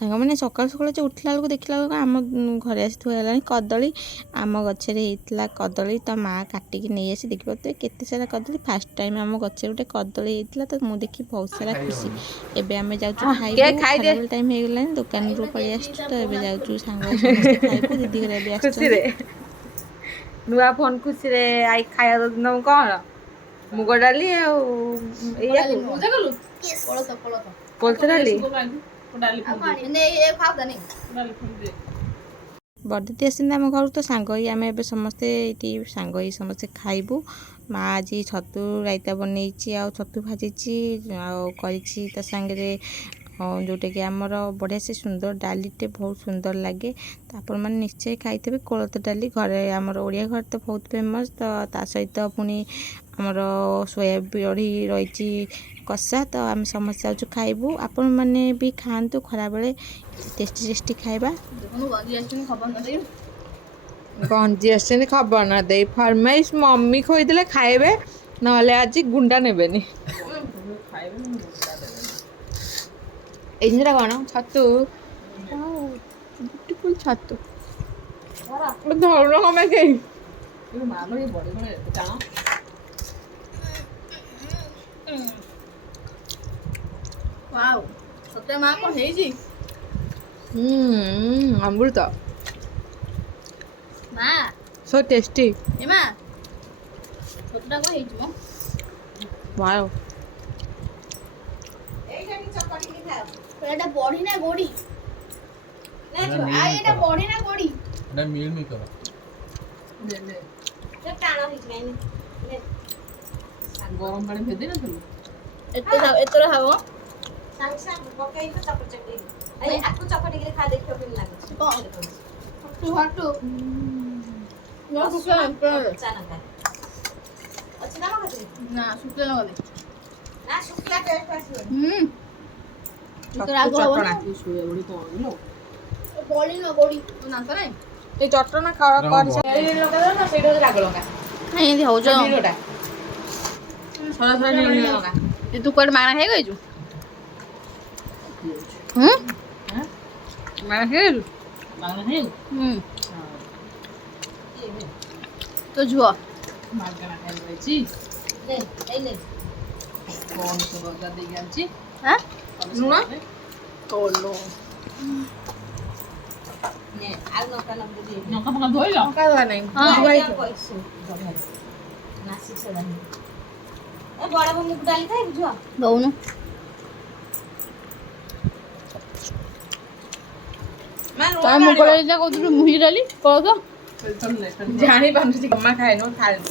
ସାଙ୍ଗମାନେ ସକାଳୁ ସକାଳୁ ଯେ ଉଠିଲା ବେଳକୁ ଦେଖିଲା ବେଳକୁ ଆମ ଘରେ ଆସି ଥୁଆ ହେଲାଣି କଦଳୀ। ଆମ ଗଛରେ ହେଇଥିଲା କଦଳୀ, ତ ମାଆ କାଟିକି ନେଇ ଆସି ଦେଖିବ ତ କେତେ ସାରା କଦଳୀ। ଫାଷ୍ଟ ଟାଇମ୍ ଆମ ଗଛରେ ଗୋଟେ କଦଳୀ ହେଇଥିଲା, ତ ମୁଁ ଦେଖି ବହୁତ ସାରା ଖୁସି। ଏବେ ଆମେ ଯାଉଛୁ ଖାଇବୁ, ଖରାବେଳ ଟାଇମ୍ ହେଇଗଲାଣି, ଦୋକାନରୁ ପଳେଇ ଆସିଛୁ, ତ ଏବେ ଯାଉଛୁ ସାଙ୍ଗ ହେଇ ସମସ୍ତେ ଖାଇବୁ। ଦିଦି ଘରେ ଏବେ ଆସିଛନ୍ତି। ନୂଆ ଫୋନ୍ ଖୁସିରେ ଆଇ ଖାଇବା ଦଉଛନ୍ତି ତମକୁ କଣ? ମୁଗ ଡାଲି ଆଉ କୋଳଥ ଡାଲି। ବଡ଼ଦିଦି ଆସିଛନ୍ତି ଆମ ଘରକୁ, ତ ସାଙ୍ଗ ହେଇ ଆମେ ଏବେ ସମସ୍ତେ ଏଇଠି ସାଙ୍ଗ ହେଇ ସମସ୍ତେ ଖାଇବୁ। ମା ଆଜି ଛତୁ ରାଇତା ବନେଇଛି, ଆଉ ଛତୁ ଭାଜିଛି, ଆଉ କରିଛି ତା ସାଙ୍ଗରେ ଯେଉଁଟାକି ଆମର ବଢ଼ିଆ ସେ ସୁନ୍ଦର ଡାଲିଟେ, ବହୁତ ସୁନ୍ଦର ଲାଗେ। ତ ଆପଣମାନେ ନିଶ୍ଚୟ ଖାଇଥିବେ କୋଳଥ ଡାଲି। ଘରେ ଆମର ଓଡ଼ିଆ ଘରେ ତ ବହୁତ ଫେମସ୍। ତ ତା ସହିତ ପୁଣି ଆମର ସୋୟାବିନ୍ ବଢ଼ି ରହିଛି କଷା। ତ ଆମେ ସମସ୍ତେ ଯାଉଛୁ ଖାଇବୁ, ଆପଣମାନେ ବି ଖାଆନ୍ତୁ ଖରାବେଳେ ଟେଷ୍ଟି ଟେଷ୍ଟି ଖାଇବା। ଗଞ୍ଜି ଆସିଛନ୍ତି ଖବର ନ ଦେଇ। ଫରମାଇଶ ମମି ଖୋଇଦେଲେ ଖାଇବେ, ନହେଲେ ଆଜି ଗୁଣ୍ଡା ନେବେନି। ଏଇ ଜିନିଷଟା କଣ? ଛତୁ। ବିୟୁଟିଫୁଲ ଛତୁ। ଧରୁନ କଣ ପାଇଁ କେହି? ସତ୍ୟ ମା କଣ ହେଇଛି? ଅମୃତ। ମା ସୋ ଟେଷ୍ଟି। ଏ ମା ଛତୁଟା କଣ ହେଇଛି ମ? ୱାଓ। ଏଟା ବଢି ନା ଗୋଡି? ଏଟା ବଢି ନା ଗୋଡି? ଏଟା ମିଲ୍ ମିକର। ଗରମ ପାଣି ଭେଦେଇ ନଥିଲୁ? ଏତର ହବ ସାଙ୍ଗେ ସାଙ୍ଗେ ପକେଇକି ଚକଟି ଚକଟି ଆକୁ ଚକଟିକିରି ଖା ଦେଖିବ କେମିତି ଲାଗୁଛି। ହଟୁ ହଟୁ ନା କଞ୍ଚା ଲଙ୍କା ଅଛି ନା ମୋ କତିରେ? ନା ଶୁଖିଲା ଲଙ୍କା ଦେ। ନା ଶୁଖିଲା ଟେଷ୍ଟ ଆସିବନି। ଛତୁ ଚଟଣା। ତୁ ଶୋୟା ବଡ଼ି କଣ ଲୋ? ବଳି ନା ଗୋଡି ତୋ ଦାନ୍ତ ନାହିଁ? ଏ ଚଟଣା ଖାଅ କରି ସେଇଠି ଲଙ୍କା ନା ସେଇଠି ହଉଛି ରାଗ ଲଙ୍କା। ନାଇଁ ଏମିତି ହଉଛ ନିଲଟା ସରା ସରା ନିଲ ଲଙ୍କା। ତୁ କୁଆଡେ ମାଗଣା ଖାଇଯାଇଛୁ? ମାଗଣା ଖାଇଯାଇଛୁ? ମାଗଣା ଖାଇବୁ? ତୋ ଝୁଅ ମାଗଣା ଖାଇବାକୁ ଯାଇଛି। କଣ ସେ ବଜାର ଦେଇକି ଆଣିଛି? ଲୁଣ? ତୋଲୋ ଆଉ ଲଙ୍କା ଲଙ୍କା দিয়ে ଲଙ୍କା ଫଙ୍କା ଧୋଇଲ? ଲଙ୍କା ଧୁଆ ନାହିଁ। ନାସି ଛଡା ଏ ବଡ ମୁଗ ଡାଲି ଖାଇବୁ ଝୁଅ? ଦଉନୁ ତା ମୁଗ ଡାଲି ଟା କହୁଥିଲୁ ମୁହି ଡାଲି କହ ତ ଜାଣି ପାରୁଛି ଜମା ଖାଏନୁ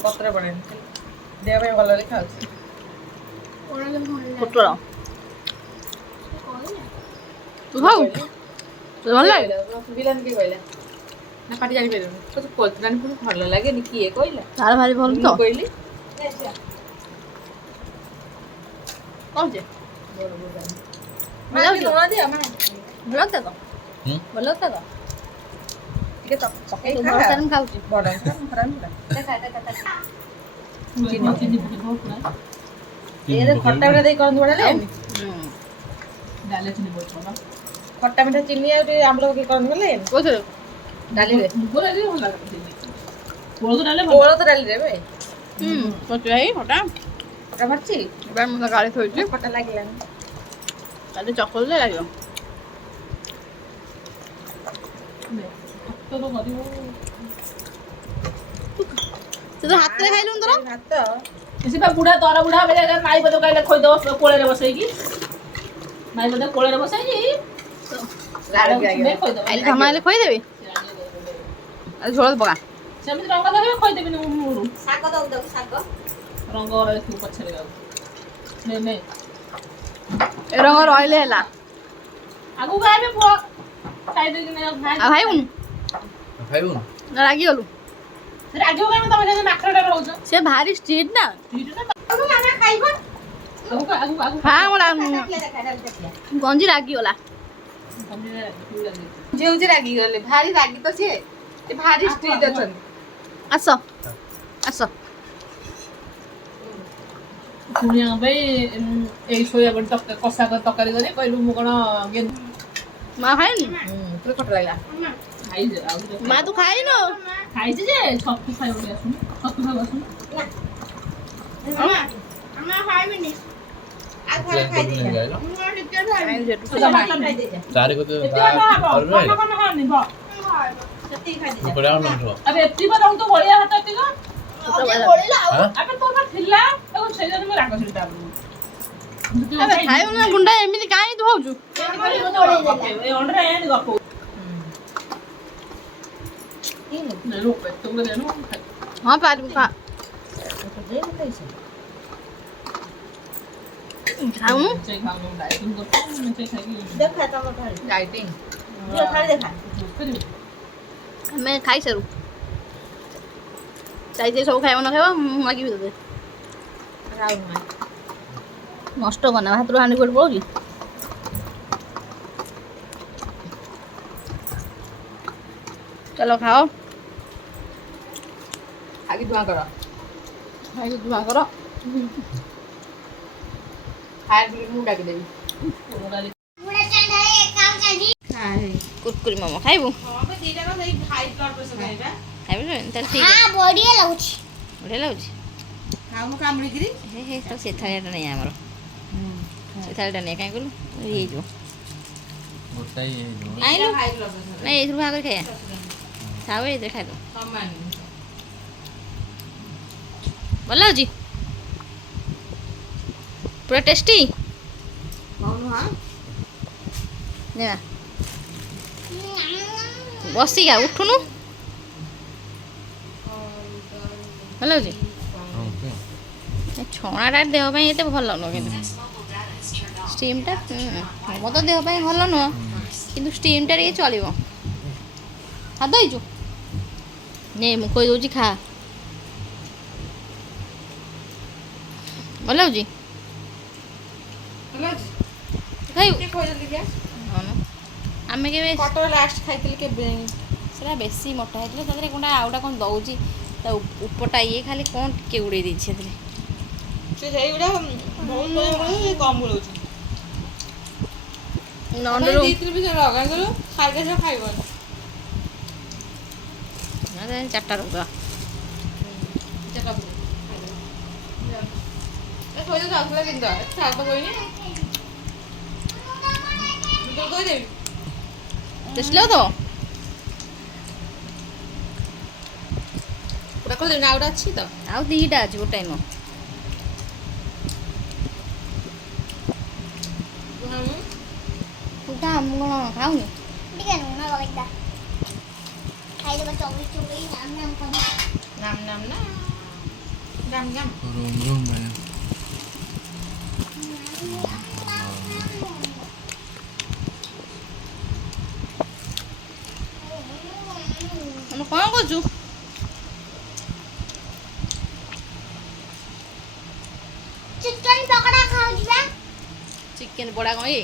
ପତ୍ର ପଡେନି ଦେହ ପାଇଁ ଭଲରେ ଖାଉଛି। ପୋଟଳ ତୁ ଖାଉ? ତୋତେ ଭଲ ଲାଗେ? ଶୁଭିଲାନି କିଏ କହିଲା? ନା ପାଟି ଜାଣିପାରିଲୁନି? କହୁଛୁ କୋଳଥ ଡାଲି ପୁଣି ଭଲ ଲାଗେନି, କିଏ କହିଲା? ତାର ଭାରି ଭଲ ତ ମୁଁ କହିଲି କଣ ଯେ ମା ଟିକେ ଲୁଣ ଦିଅ ମା। ଭଲ ଲାଗୁତା ତ? ଭଲ ଲାଗୁତା ତ? ଟିକେ ପକେଇ ତୁ ଖା। ବଡ଼ ସାରା ଖାଉଛି ବଡ ଖରାପ ଚିନି ପକେଇ ଦବ ପୁରା। ଏରେ ଖଟା ମିଠା ଦେଇ କରନ୍ତୁ ବଢିଆ ଲାଗେନି? ଡାଲି ଚିନି ପକେଇବ ନା? ଖଟା ମିଠା ଚିନି ଆଉ ଟିକେ ଆମ୍ବୁଲ ପକେଇ କରନ୍ତୁ ଭଲ ଲାଗେନି? କୋଉଥିରେ? ଡାଲିରେ ମୁଗ ଡାଲି ଭଲ ଲାଗେ ଚିନି। କୋଳଥ ଡାଲି ଭଲ କୋଳଥ ଡାଲିରେ ବେ କଚୁ ଭାଇ ଖଟା ଖଟା ମାରିଛି ଏବେ ମୁଁ ଗାଳି ଥୋଇଛି ଖଟା ଲାଗିଲାନି। କାଲି ଚକୋଲେ ଲାଗିବ। ହାତ ତ କରିବ। ତୁ ତ ହାତରେ ଖାଇଲୁନି ତୋର? ଭାତ ସେ ବା ବୁଢା ତର ବୁଢା ହେଲେ ମାଇ ବୋଧେ କହିଲେ ଖୋଇଦବ କୋଳରେ ବସେଇକି। ମାଇ ବୋଧେ କୋଳରେ ବସେଇକି ଖୋଇଦବ। ଆଇଲେ ଧମା ହେଲେ ଖୋଇଦେବି ଆରେ ଝୋଳ ପକା। ସେମିତି ରଙ୍ଗ ଦେବେ ଖୋଇଦେବିନି ମୁଳୁ। ଶାଗ ଦବୁ ଦବୁ ଶାଗ ରଙ୍ଗ ରହିଥିବ ପଛରେ ଯାଉଛି। ନେ ଏ ରଙ୍ଗ ରହିଲେ ହେଲା। ଆଗକୁ ଖାଇବେ ପୁଅ। ଖାଇଦେଇକି ନେ ଆଉ ଖାଇବୁନି? ଖାଇବୁନି? ନା ରାଗିଗଲୁ? ରାଗିବ କାଇଁ ତମେ ଯେମିତି ନାକରେ ରହୁଛ। ସେ ଭାରି ଷ୍ଟ୍ରିଟ୍ ନା। ହଁ ମୁଁ ଗଞ୍ଜି ରାଗିଗଲା। ଝିଅ ରାଗିଗଲେ ଭାରି ରାଗି ତ ସିଏ ଭାରି ଷ୍ଟ୍ରିଟ୍ ଅଛନ୍ତି। ଆସ ଆସ କୁଣିଆଙ୍କ ପାଇଁ ଏଇ ସୋୟାବଡି କଷା ତରକାରୀ କରି କହିଲୁ ମୁଁ କଣ ମା ଖାଇନି ତୋତେ ଖଟା ଲାଗିଲା ଖାଇଦେ ଆଉ ଟିକେ ମା ତୁ ଖାଇନୁ ଖାଇଛି ଯେ ଛତୁ ଖାଇବ ବୋଲି ଆସୁନି ଛତୁ ଖାଇବ ଆସୁନି ଆମେ ଖାଇବିନି ଆଉ ଥରେ ଖାଇଦେଇଯା ଚାରି କତେ ସେତିକି ଖାଇଦେଇଯା ପଡିଆ ନଥିବ ଆବେ ଏତିକି ରଙ୍ଗ ତ ବଳିଆ ହାତ ଏତିକି ହାଁ ଆବେ ତୋର ବା ଥିଲା ଆଉ ସେଇ ଜন্য ମୁଁ ରାଗ ଛିଡିଟା ଆବେ ଖାଇବୁ ନା ଗୁଣ୍ଡା ଏମିତି କାହିଁ ତୁ ହଉଛୁ ଏ ଅଣ୍ଡରେ ଏନ୍ତି ଗପ ନେଲୁ ପେଟକୁ ଦେନୁ ହଁ ପାରିବୁ ଖା ଖାଉନୁ ସେଇ ଖାଉନୁ ଡାଇଟିଂ କରୁଛୁ ସେଇ ଖାଇକି ଦେଖା ତମ ଥାଳି ଡାଇଟିଂ ଥାଳି ଦେଖା କରିବୁ ଆମେ ଖାଇସାରୁ ଚାଇ ସବୁ ଖାଇବ ନ ଖାଇବ ମୁଁ ମାଗିବି ତୋତେ ନଷ୍ଟ କରନା ଭାତରୁ ହାଣ୍ଡି କୋଠି ପଳଉଛି ଚାଲ ଖାଅ ଆଗେ ଧୂଆଁ କର ଖାଇକି ଧୂଆଁ କର ଖାଇବା ମୁଁ ଡାକିଦେବି କୁରକୁରି ମୋମୋ ଖାଇବୁ ଖାଇବୁ ତାହେଲେ ଠିକ୍ ଅଛି ବଢ଼ିଆ ଲାଗୁଛି ହେ ହେ ତ ସେ ଥାଳିଆଟା ନେଇ ଆମର ସେ ଥାଳିଟା ନେଇ କାହିଁ କହିଲୁ ହେଇଯିବ ଗୋଟାଇ ଆଇଲୁ ନାଇଁ ଏଇଥିରୁ ବାହାର କରି ଖାଇବା ଥାଉ ଏଇଥିରେ ଖାଇଦେବୁ ଭଲ ଲାଗୁଛି ପୁରା ଟେଷ୍ଟି ନେବା ବସିକା ଉଠୁନୁ ଭଲ ଲାଗୁଛି ଛଣାଟା ଦେହ ପାଇଁ ଏତେ ଭଲ ନୁହଁ କିନ୍ତୁ ଷ୍ଟିମ୍ଟା ମୋମୋ ତ ଦେହ ପାଇଁ ଭଲ ନୁହଁ କିନ୍ତୁ ଷ୍ଟିମ୍ଟା ଟିକେ ଚଳିବ ହାତ ହେଇଛୁ ନେ ମୁଁ କହିଦେଉଛି ଖା ଭଲ ଲାଗୁଛି ଖାଇବୁ ଆମେ କେବେ କଟର ଲାଷ୍ଟ ଖାଇଥିଲି କେବେ ସେଟା ବେଶୀ ମୋଟା ହେଇଥିଲା ସେଥିରେ ଗୁଣ୍ଡା ଆଉଟା କ'ଣ ଦେଉଛି ତା ଉପରଟା ଇଏ ଖାଲି କ'ଣ ଟିକେ ଉଡ଼େଇ ଦେଇଛି ସେଥିରେ ସେ ସେଇଗୁଡ଼ା ବହୁତ କମ୍ ମିଳୁଛି ନଣ୍ଡରୁ ଦେଇଥିଲି ବି ଲଗାଇଦେଲୁ ଖାଇକି ସେ ଖାଇବନି ଚାରିଟା ରହୁଥିବା ଯାଉଥିଲା କିନ୍ତୁ ଛାଡ଼ ତ କହିନି କହିଦେବି ଟେଷ୍ଟ ଲାଗୁ ତ ପୁରା କହିଦେବି ନା ଗୋଟେ ଅଛି ତ ଆଉ ଦୁଇଟା ଅଛି ଗୋଟାଏ ନୁହଁ ତୁ ଖା ମୁଁ କ'ଣ ଖାଉନି ନାମ ନାମ ନା ଗାମ ଗାମ ରୁମ ରୁମ ଭାଇ ଆମେ କ'ଣ କରୁଛୁ ଚିକେନ ପୋଡ଼ା କ'ଣ ଇଏ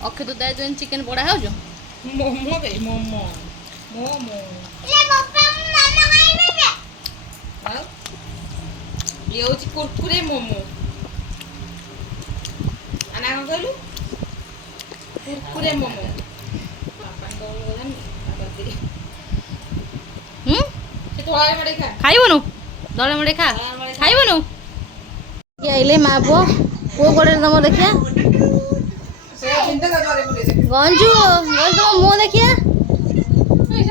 ଅକ୍ଷୟ ତୁ ଦାୟିତ୍ୱ ଚିକେନ ପୋଡ଼ା ଖାଉଛୁ ମୋମୋ ବେ ମୋମୋ ମୋମୋ ଆଉ ଇଏ ହେଉଛି କୁରକୁରେ ମୋମୋ ଆନା କ'ଣ କହିଲୁ କୁରକୁରେ ମୋମୋ ସେ ତଳେ ମାଡ଼େ ଖା ଖାଇବୁନୁ ଦଳେ ମଡ଼େ ଖା ଖାଇବୁନୁ ଆଇଲେ ମା ପୁଅ ପୁଅ ଗୋଡ଼ରେ ତମ ଦେଖିଆ ଗଞ୍ଜୁ ତମ ମୁହଁ ଦେଖିଆ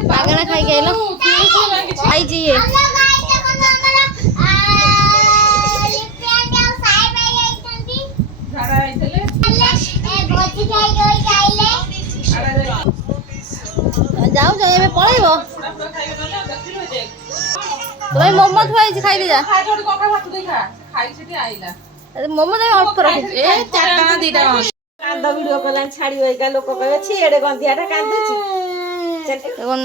ମାଗଣା ଖାଇକି ଆଇଲ ଖାଇଛି ଇଏ ଝାଡ଼ା ହେଇଥିଲେ ଯାଉଛ ଏବେ ପଳେଇବ ଖାଇବେ ନହେଲେ ଦେଖିଲୁ ଯେ ତମେ ମୋମୋ ଥୁଆ ହେଇଛି ଖାଇବି ଯା ଖାଇ ଯୋଉଠି କଣ ଭାତ ଦେଇ ଖା ଖାଇ ସେଠି ଆଇଲା ମୋମୋ ଯାଇ ଅଳ୍ପ ରଖିଛି ଏ ଚାରିଟା ନା ଦିଟା କାନ୍ଦ ଭିଡିଓ କଲାଣି ଛାଡିବ ଏକା ଲୋକ କହିବେ ଛି ଏଡେ ଗନ୍ଧିଆଟା କାନ୍ଦୁଛି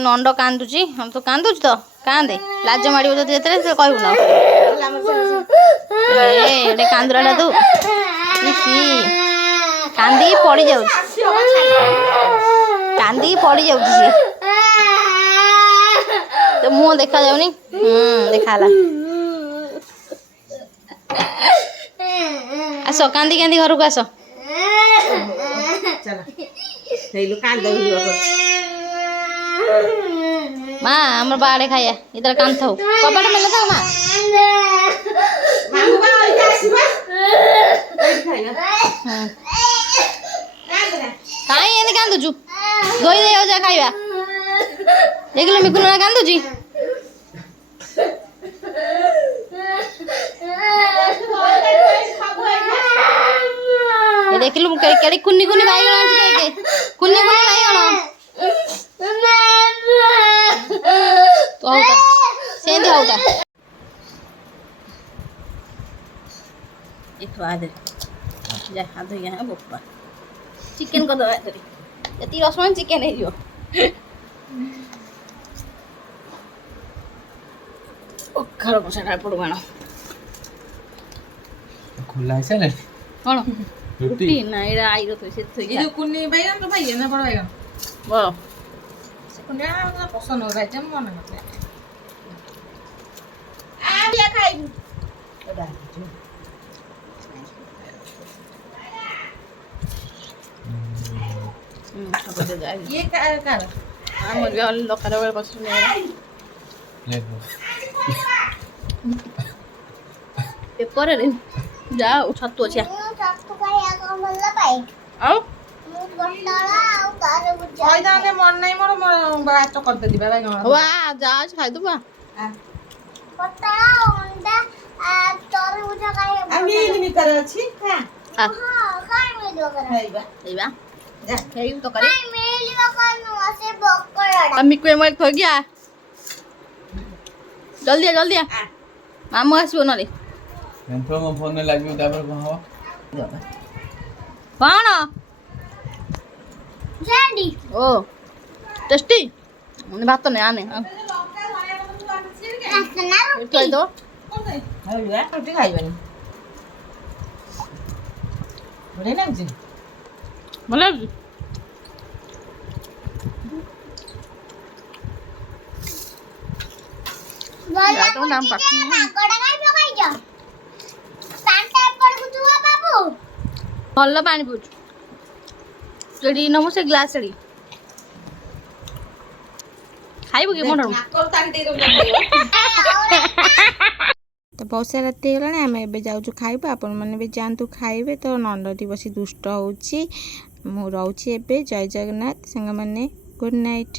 ନଣ୍ଡ କାନ୍ଦୁଛି ତୁ କାନ୍ଦୁଛୁ ତ କାନ୍ଦେ ଲାଜ ମାଡ଼ିବ ଯଦି ଯେତେବେଳେ ସେ କହିବୁ ନା ଏଡେ କାନ୍ଦୁରାଟା ତୁ କାନ୍ଦିକି ପଡ଼ିଯାଉଛି କାନ୍ଦିକି ପଡ଼ିଯାଉଛି ସିଏ ତ ମୁହଁ ଦେଖାଯାଉନି ଦେଖାହେଲା ଆସ କାନ୍ଦି କାନ୍ଦି ଘରକୁ ଆସ ଚାଲ ହେଇଲୁ କାନ୍ଦ ଭିଡ଼ିଓ କରୁଛି ମା ଆମର ବାହାରେ ଖାଇବା ଏଥର କାନ୍ଥଉ କବାଟ ମେଲେ ଥାଉ ମା ମାମୁଁ ବା ଏଇଠି ଆସିବା ଏଇଠି ଖାଇବା କାଇଁ ଏମିତି କାନ୍ଦୁଛୁ ଧୋଇ ଦେଇ ଯାଉଛା ଖାଇବା ଦେଖିଲୁ ମିକୁନ କାନ୍ଦୁଛି ଦେଖିଲୁ କେଡେ କୁନି କୁନି ବାଇଗଣ ଅଛି ଦେଖେ କୁନି କୁନି ବାଇଗଣ ତ ହଉତା ସେମିତି ହଉତା ଏଠୁ ଆଦେ ଯା ହାତ ଧୋଇକି ଆଣ ବୋପା ଚିକେନ କରିଦେବା ଏଥିରେ ଯେତିକି ରସୁଣ ଚିକେନ ହେଇଯିବ ପଖାଳ କଷାଟା ପଡ଼ୁ ଆଣ ଖୋଲା ହେଇସାରିଲାଣି କ'ଣ ରୁଟି ରୁଟି ନା ଏଇଟା ଆଇର ତ ସେ ଥୋଇ ଏ ଯୋଉ କୁନି ବାଇଗଣ ତ ଭାଇ ନା ବଡ଼ ବାଇଗଣ ବଳ ସେ କୁନି ବାଇଗଣ ପସନ୍ଦ ନୁହଁ ଭାଇ ମୁଁ ମନେ ନଥିଲା ଇଏ କାର ଆମର ବି ଅଲି ଦରକାର ବେଳେ ପସନ୍ଦ ପେପରରେ ଯାଉ ଛତୁ ଅଛି ଆଉ କହିଥାନ୍ତେ ମନ ନାହିଁ ମୋର ବାଟ କରିଦେଲି ବାଇଗଣ ବା ଯା ଅଛି ଖାଇଦେବୁ ଅଛି ଖାଇବା ଖାଇବୁ ତରକାରୀ ମିକୁ ଏମ ଥୋଇକି ଆ ଜଲ୍ଦି ଆ ମାମୁଁ ଆସିବ ନହେଲେ ମୋ ଫୋନରେ ଲାଗିବ ତାପରେ କ'ଣ ହବ କ'ଣ ଓ ଟେଷ୍ଟି ଭାତ ନେ ଆନେ ଥୋଇଦେବ ରୁଟି ଖାଇବାନି ବଢ଼ିଆ ଲାଗୁଛି ଭଲ ଲାଗୁଛି ଭଲ ପାଣି ପିଉଛୁ ସେଠି ନବୁ ସେ ଗ୍ଲାସ୍ ସେଠି ଖାଇବୁ କି ମୋର ତ ବହୁତ ସାରା ରାତି ହେଇଗଲାଣି ଆମେ ଏବେ ଯାଉଛୁ ଖାଇବା ଆପଣମାନେ ବି ଯାଆନ୍ତୁ ଖାଇବେ ତ ନଣ୍ଡଟି ବସି ଦୁଷ୍ଟ ହେଉଛି ମୁଁ ରହୁଛି ଏବେ ଜୟ ଜଗନ୍ନାଥ ସାଙ୍ଗମାନେ ଗୁଡ୍ ନାଇଟ୍